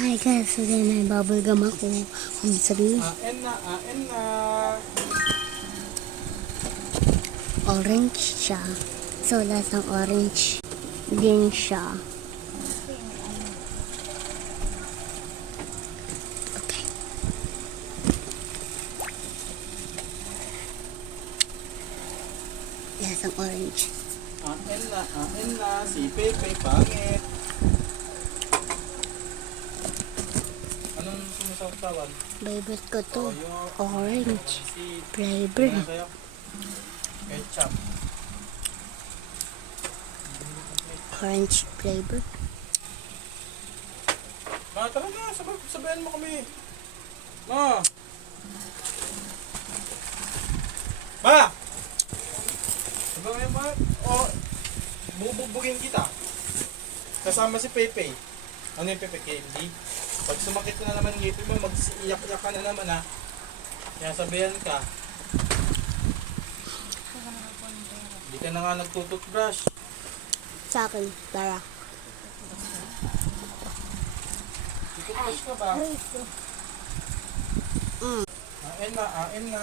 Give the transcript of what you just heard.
Hi guys, so then may bubblegum ako. Kung sabi, Ain na. orange siya. So, lasang orange din siya. Okay. Lasang orange. Ain na. Si Pepe, pangit. Anong sumusawsawan? Favorite ko to. Toyo. Orange Si flavor. ano sa'yo? Ketchup. Orange flavor. Tara na. Sabayan mo kami. Ma! Sabayan mo. O, bubugbugin kita. Kasama si Pepe. Ano yung Pepe? Candy? Pag sumakit na naman ng ngipin mo, mag-iyak-iyak ka na naman ha. Kaya sabihan ka. Hindi ka na nga nagtututbrush. Sa akin, tara. Tututbrush ka ba? Ain na.